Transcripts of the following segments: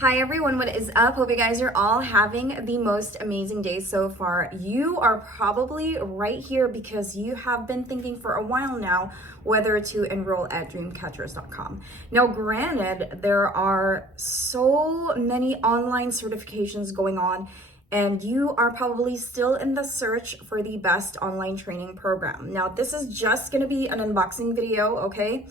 Hi everyone, what is up? Hope you guys are all having the most amazing day so far. You are probably right here because you have been thinking for a while now whether to enroll at dreamcatchers.com. Now, granted, there are so many online certifications going on, and you are probably still in the search for the best online training program. Now, this is just going to be an unboxing video, okay?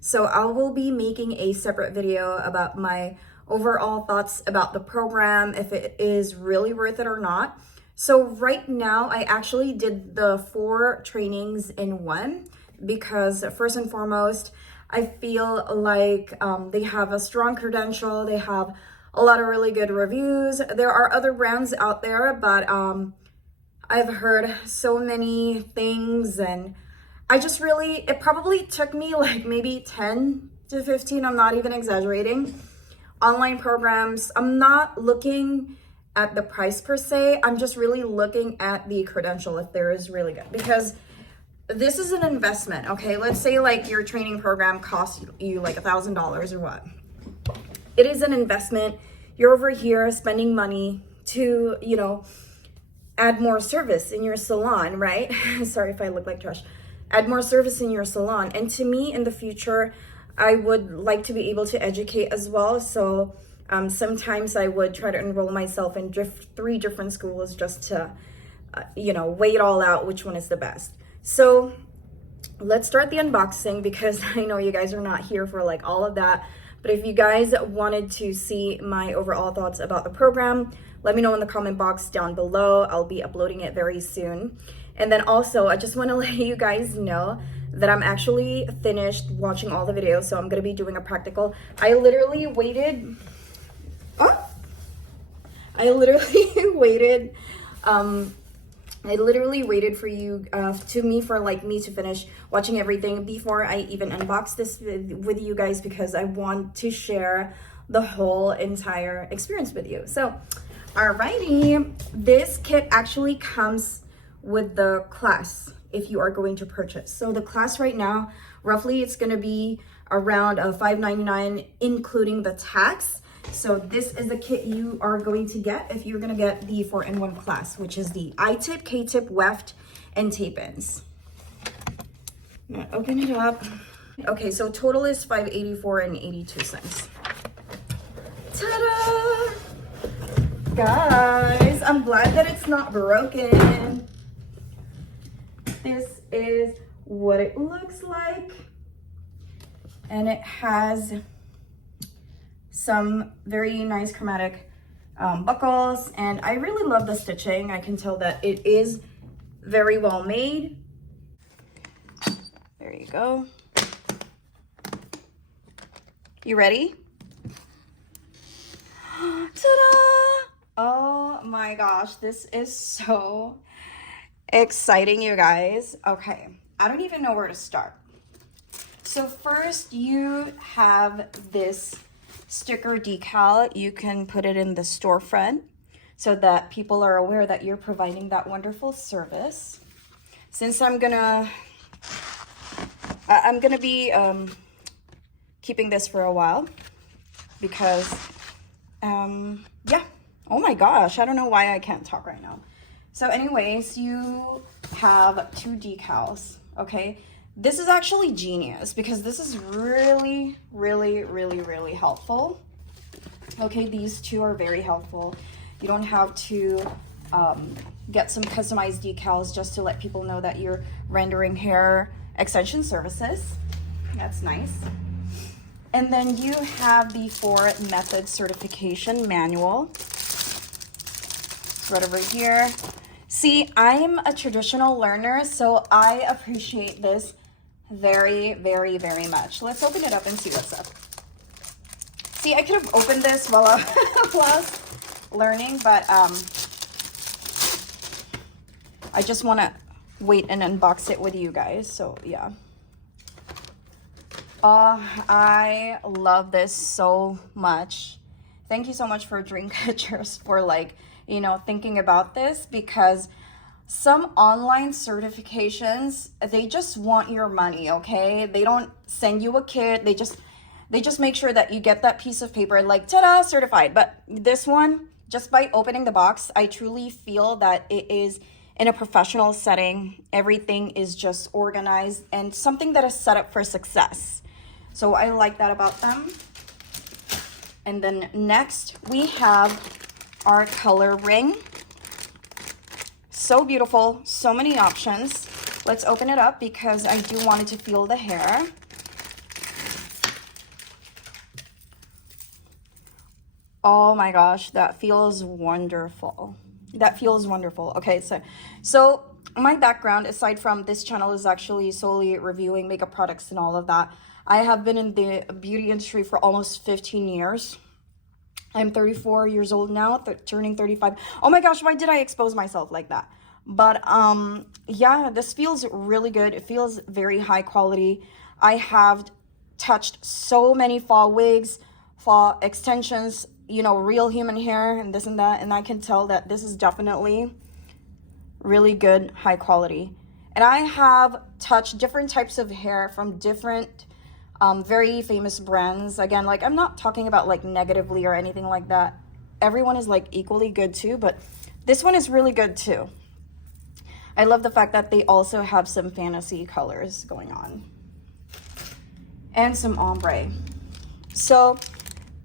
So I will be making a separate video about my overall thoughts about the program, if it is really worth it or not. So right now, I actually did the 4 trainings in one because first and foremost, I feel like they have a strong credential. They have a lot of really good reviews. There are other brands out there, but I've heard so many things, and it probably took me like maybe 10 to 15, I'm not even exaggerating, online programs. I'm not looking at the price per se. I'm just really looking at the credential, if there is really good, because this is an investment, okay? Let's say like your training program costs you like $1,000 or what. It is an investment. You're over here spending money to, add more service in your salon, right? Sorry if I look like trash. Add more service in your salon. And to me, in the future, I would like to be able to educate as well. So sometimes I would try to enroll myself in 3 different schools just to, weigh it all out, which one is the best. So let's start the unboxing, because I know you guys are not here for like all of that. But if you guys wanted to see my overall thoughts about the program, let me know in the comment box down below. I'll be uploading it very soon. And then also, I just want to let you guys know that I'm actually finished watching all the videos, so I'm going to be doing a practical. I literally waited for you to finish watching everything before I even unbox this with you guys, because I want to share the whole entire experience with you. So, alrighty, this kit actually comes with the class if you are going to purchase. So the class right now, roughly it's gonna be around $5.99 including the tax. So this is the kit you are going to get if you're gonna get the 4-in-1 class, which is the I-tip, K-tip, weft, and tape-ins. I'm gonna open it up. Okay, so total is $5.84.82. Ta-da! Guys, I'm glad that it's not broken. This is what it looks like, and it has some very nice chromatic buckles, and I really love the stitching. I can tell that it is very well made. There you go. You ready? Ta-da! Oh my gosh, this is so exciting, you guys. Okay, I don't even know where to start. So first, you have this sticker decal. You can put it in the storefront so that people are aware that you're providing that wonderful service. Since I'm gonna be keeping this for a while, because yeah, oh my gosh, I don't know why I can't talk right now. So anyways, you have 2 decals, okay? This is actually genius because this is really, really, really, really helpful. Okay, these 2 are very helpful. You don't have to get some customized decals just to let people know that you're rendering hair extension services. That's nice. And then you have the 4 method certification manual. It's right over here. See, I'm a traditional learner, so I appreciate this very, very, very much. Let's open it up and see what's up. See, I could have opened this while I was learning, but I just want to wait and unbox it with you guys, so yeah. I love this so much. Thank you so much for Dreamcatchers for thinking about this, because some online certifications, they just want your money, okay? They don't send you a kit. They just make sure that you get that piece of paper like, ta-da, certified. But this one, just by opening the box, I truly feel that it is in a professional setting. Everything is just organized and something that is set up for success. So I like that about them. And then next we have our color ring. So beautiful, so many options. Let's open it up because I do want it to feel the hair. Oh my gosh, that feels wonderful. That feels wonderful. Okay, so my background, aside from this channel, is actually solely reviewing makeup products and all of that. I have been in the beauty industry for almost 15 years. I'm 34 years old now, turning 35. Oh my gosh, why did I expose myself like that? But yeah, this feels really good. It feels very high quality. I have touched so many fall wigs, fall extensions, you know, real human hair and this and that, and I can tell that this is definitely really good, high quality. And I have touched different types of hair from different very famous brands. Again, like, I'm not talking about like negatively or anything like that. Everyone is like equally good too, but this one is really good too. I love the fact that they also have some fantasy colors going on and some ombre. So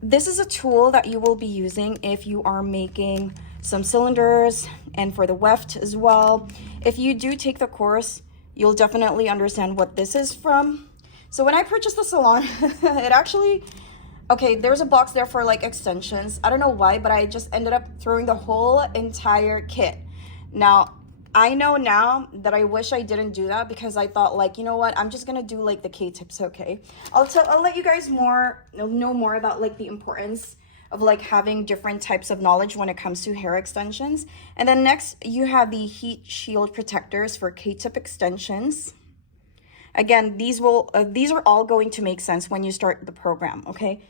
this is a tool that you will be using if you are making some cylinders and for the weft as well. If you do take the course, you'll definitely understand what this is from. So when I purchased the salon, it actually, okay, there's a box there for like extensions. I don't know why, but I just ended up throwing the whole entire kit. Now, I know now that I wish I didn't do that because I thought like, you know what, I'm just gonna do like the K-tips, okay? I'll let you guys know more about like the importance of like having different types of knowledge when it comes to hair extensions. And then next you have the heat shield protectors for K-tip extensions. Again, these are all going to make sense when you start the program, okay?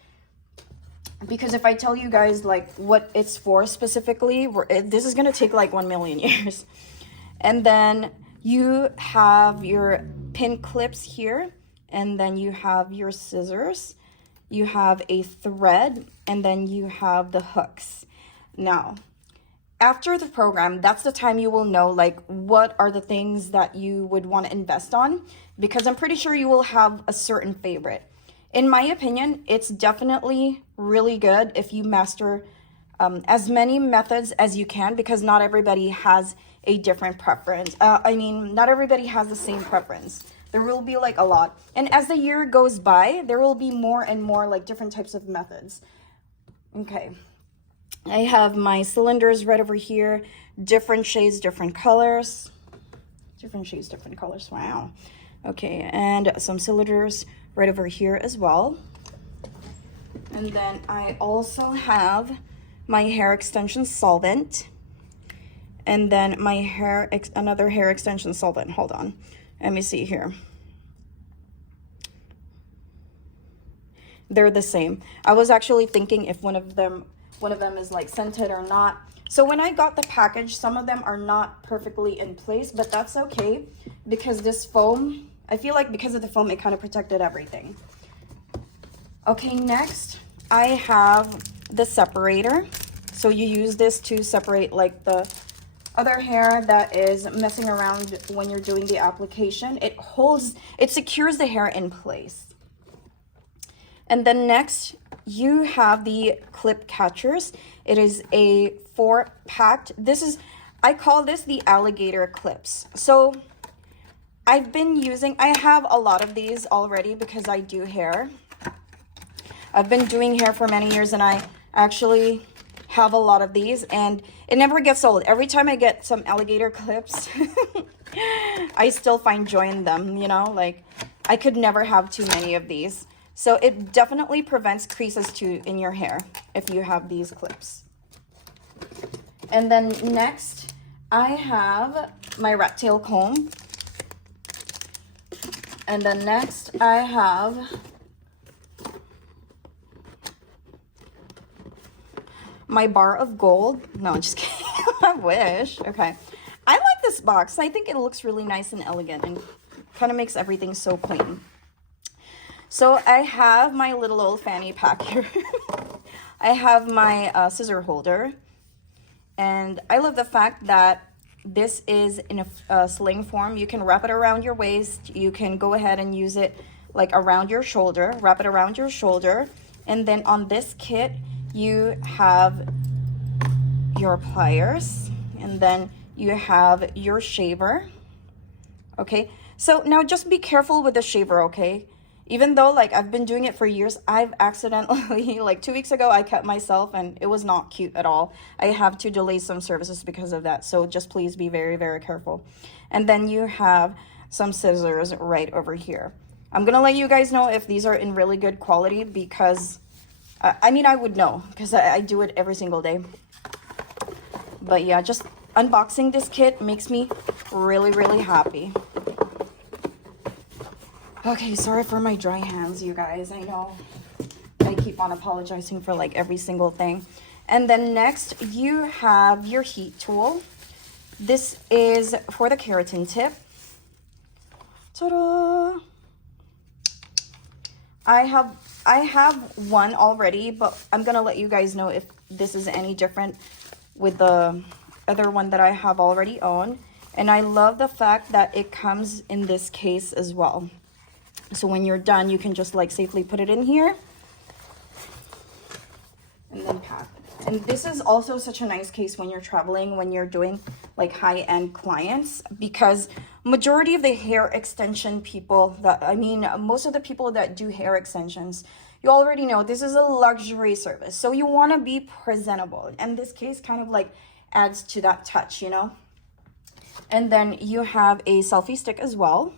Because if I tell you guys like what it's for specifically, this is gonna take like 1 million years. And then you have your pin clips here, and then you have your scissors, you have a thread, and then you have the hooks. Now, after the program, that's the time you will know like what are the things that you would want to invest on, because I'm pretty sure you will have a certain favorite. In my opinion, it's definitely really good if you master as many methods as you can, because not everybody has a different preference. I mean, not everybody has the same preference. There will be like a lot. And as the year goes by, there will be more and more like different types of methods. Okay. I have my cylinders right over here, different shades, different colors. Different shades, different colors, wow. Okay, and some cylinders right over here as well. And then I also have my hair extension solvent. And then my another hair extension solvent, hold on. Let me see here. They're the same. I was actually thinking if one of them is like scented or not. So when I got the package, some of them are not perfectly in place, but that's okay because this foam, I feel like because of the foam, it kind of protected everything. Okay, next I have the separator. So you use this to separate like the other hair that is messing around when you're doing the application. It secures the hair in place. And then next, you have the clip catchers. It is a 4-packed. I call this the alligator clips. So I have a lot of these already because I do hair. I've been doing hair for many years and I actually have a lot of these and it never gets old. Every time I get some alligator clips, I still find joy in them, you know, like I could never have too many of these. So it definitely prevents creases too in your hair if you have these clips. And then next, I have my rat tail comb. And then next, I have my bar of gold. No, I'm just kidding. I wish. Okay. I like this box. I think it looks really nice and elegant and kind of makes everything so clean. So I have my little old fanny pack here. I have my scissor holder. And I love the fact that this is in a sling form. You can wrap it around your waist. You can go ahead and use it like around your shoulder, wrap it around your shoulder. And then on this kit, you have your pliers, and then you have your shaver. Okay, so now just be careful with the shaver, okay? Even though like I've been doing it for years, I've accidentally, like 2 weeks ago, I cut myself and it was not cute at all. I have to delay some services because of that. So just please be very, very careful. And then you have some scissors right over here. I'm gonna let you guys know if these are in really good quality because, I mean, I would know because I do it every single day. But yeah, just unboxing this kit makes me really, really happy. Okay, sorry for my dry hands, you guys. I know I keep on apologizing for like every single thing. And then next, you have your heat tool. This is for the keratin tip. Ta-da! I have one already, but I'm gonna let you guys know if this is any different with the other one that I have already owned. And I love the fact that it comes in this case as well. So when you're done, you can just like safely put it in here and then pack. And this is also such a nice case when you're traveling, when you're doing like high-end clients, because majority of the hair extension people that, I mean, most of the people that do hair extensions, you already know this is a luxury service. So you want to be presentable. And this case kind of like adds to that touch, you know? And then you have a selfie stick as well.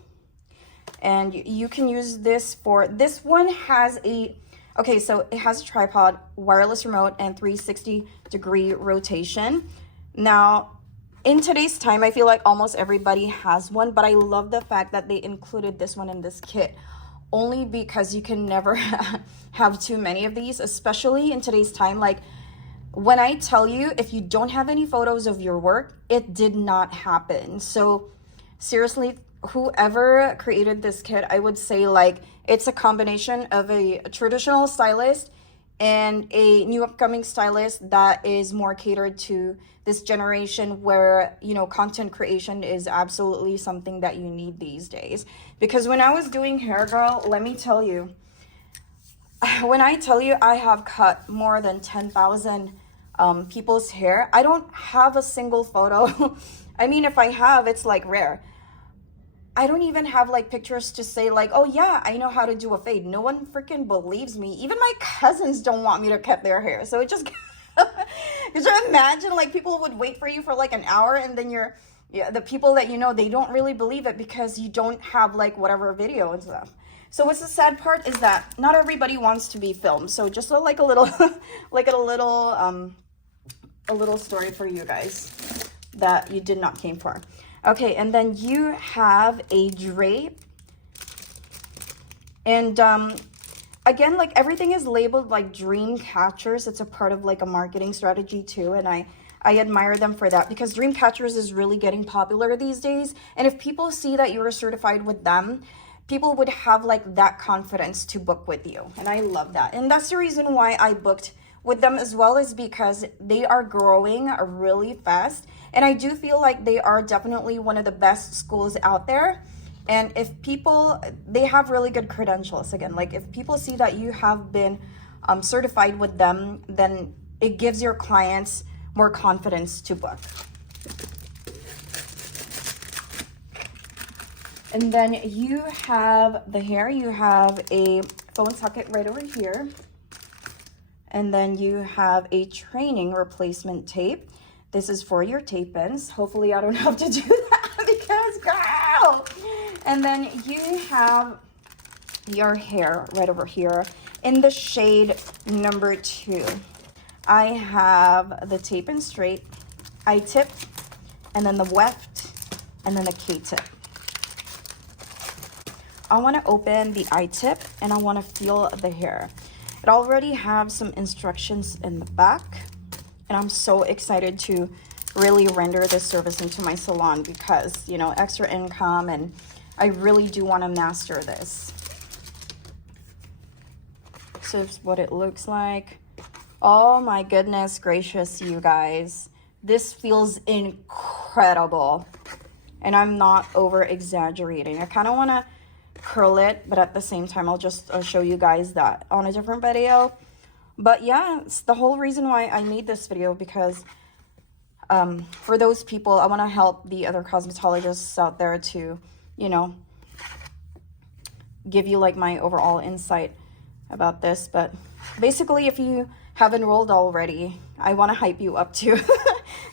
And you can use this for, this one has a, okay, so it has a tripod, wireless remote, and 360-degree rotation. Now, in today's time, I feel like almost everybody has one, but I love the fact that they included this one in this kit, only because you can never have too many of these, especially in today's time. Like, when I tell you, if you don't have any photos of your work, it did not happen. So, seriously, whoever created this kit, I would say like it's a combination of a traditional stylist and a new upcoming stylist that is more catered to this generation where, you know, content creation is absolutely something that you need these days. Because when I was doing hair, girl, let me tell you, when I tell you I have cut more than 10,000 people's hair, I don't have a single photo. I mean, if I have, it's like rare. I don't even have like pictures to say like, oh yeah, I know how to do a fade. No one freaking believes me. Even my cousins don't want me to cut their hair. So it just, could you imagine like people would wait for you for like an hour and then the people that you know, they don't really believe it because you don't have like whatever video and stuff. So what's the sad part is that not everybody wants to be filmed. So just like a little, like a little story for you guys that you did not came for. Okay, and then you have a drape. And again, like everything is labeled like dream catchers. It's a part of like a marketing strategy too. And I admire them for that because dream catchers is really getting popular these days. And if people see that you are certified with them, people would have like that confidence to book with you. And I love that. And that's the reason why I booked with them as well, is because they are growing really fast. And I do feel like they are definitely one of the best schools out there. And if people, they have really good credentials. Again, like if people see that you have been certified with them, then it gives your clients more confidence to book. And then you have the hair, you have a phone socket right over here. And then you have a training replacement tape. This is for your tape ends. Hopefully I don't have to do that because girl. And then you have your hair right over here in the shade number 2. I have the tape and straight, I-tip, and then the weft, and then the K-tip. I want to open the I-tip and I want to feel the hair. It already have some instructions in the back, and I'm so excited to really render this service into my salon because, you know, extra income, and I really do want to master this. This is what it looks like. Oh my goodness gracious, you guys. This feels incredible. And I'm not over exaggerating. I kind of want to curl it, but at the same time, I'll just show you guys that on a different video. But yeah, it's the whole reason why I made this video, because for those people, I want to help the other cosmetologists out there to, you know, give you like my overall insight about this. But basically, if you have enrolled already, I want to hype you up too.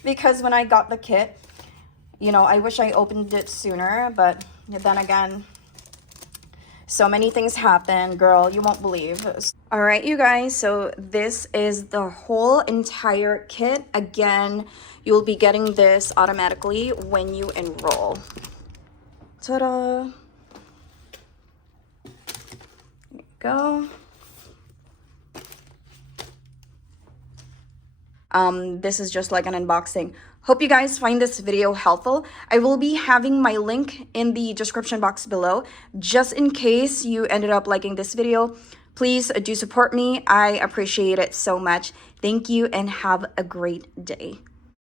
Because when I got the kit, you know, I wish I opened it sooner, but then again, so many things happen, girl, you won't believe. All right, you guys, so this is the whole entire kit. Again, you'll be getting this automatically when you enroll. Ta-da! There you go. This is just like an unboxing. Hope you guys find this video helpful. I will be having my link in the description box below, just in case you ended up liking this video. Please do support me. I appreciate it so much. Thank you and have a great day.